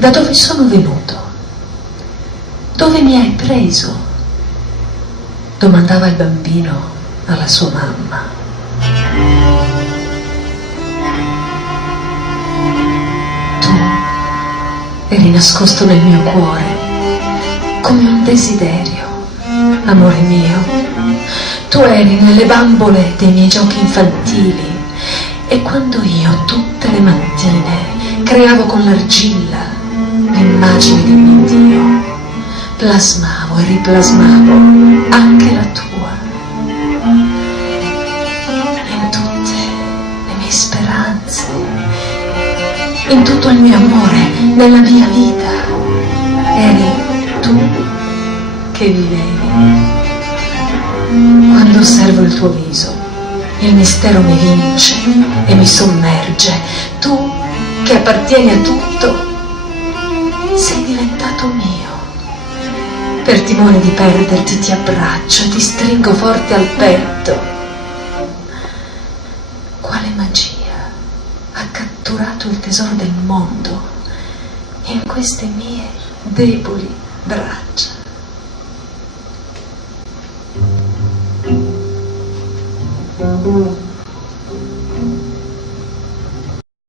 Da dove sono venuto? Dove mi hai preso? Domandava il bambino alla sua mamma. Tu eri nascosto nel mio cuore come un desiderio, amore mio. Tu eri nelle bambole dei miei giochi infantili e quando io tutte le mattine creavo con l'argilla l'immagine di mio Dio, plasmavo e riplasmavo anche la tua. In tutte le mie speranze, in tutto il mio amore, nella mia vita, eri tu che vivevi. Quando osservo il tuo viso, il mistero mi vince e mi sommerge. Tu che appartieni a tutto, sei diventato mio. Per timore di perderti ti abbraccio e ti stringo forte al petto. Quale magia ha catturato il tesoro del mondo in queste mie deboli braccia.